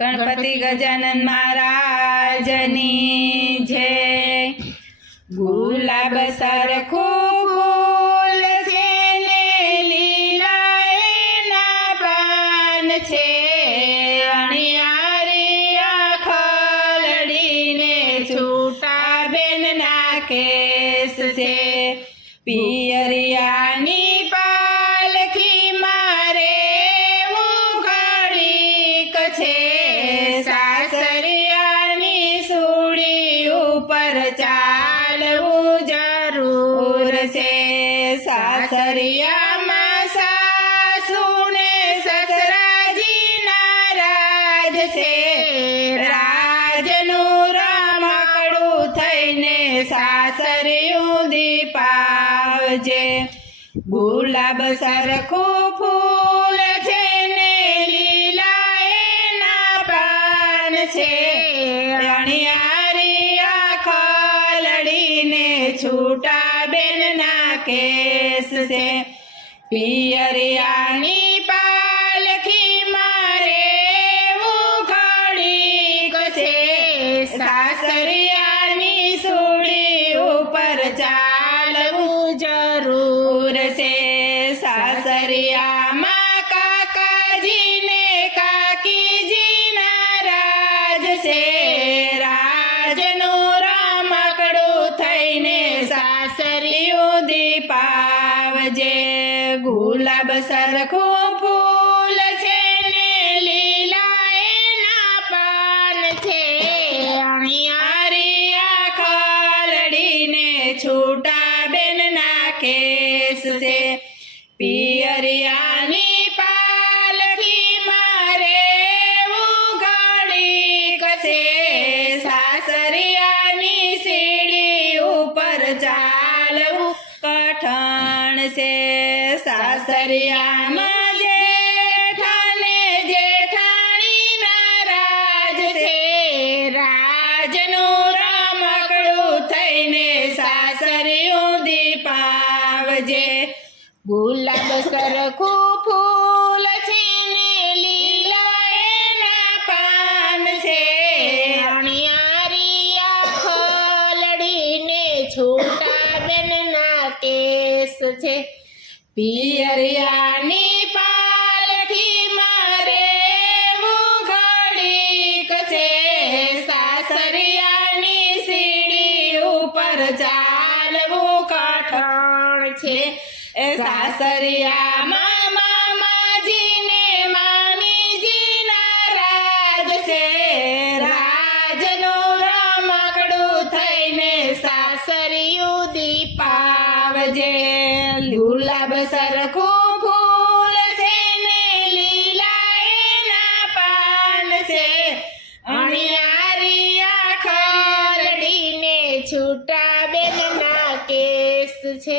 ગણપતિ ગજાનન મહારાજની જય. ગુલાબ સરખું ફૂલ છે ને લીલા એના પાન છે. અણિયારી આખલડીને છૂટા બેનના કેસ છે. સાસરિયામાં સાસુને સસરાજી નારાજ છે. રાજનું રમકડું થઈને સાસરિયું દીપાવજે. ગુલાબ સરખું ફૂલ છે ને લીલા એના પાન છે. રણિયારી આખલડીને છૂટા બેનના કેસ છે. પિયરિયાની પાલખી મારે ઉઘડીક છે સાસરિયાની દીપાવજે ગુલાબ સરખું ફૂલ છે ને લીલા એના પાન છે. અણિયારી આખલડીને છૂટા બેનના કેસ છે. પિયરિયાની છે સાસરિયામાં જેઠાને જેઠાણી નારાજ છે. રાજનું રમકડું થઈને સાસરિયું દીપાવજે. ગુલાબ સરખું ફૂલ છે ને લીલા એના પાન છે. અણિયારી આખલડીને છૂટા કેસ છે? પિયરિયાની પાલખી મારે ઉઘડીક છે સાસરિયાની ઉપર ચાલવું કઠણ છે. સાસરિયામાં મામાજીને મામીજીના રાજ છે. રાજનું રમકડું થઈને સાસરિયું દીપાવજે. ગુલાબ સરખો ફૂલ છે ને લીલા એના પાન છે. અણિયારી ખરડીને છૂટા બેનના કેસ છે.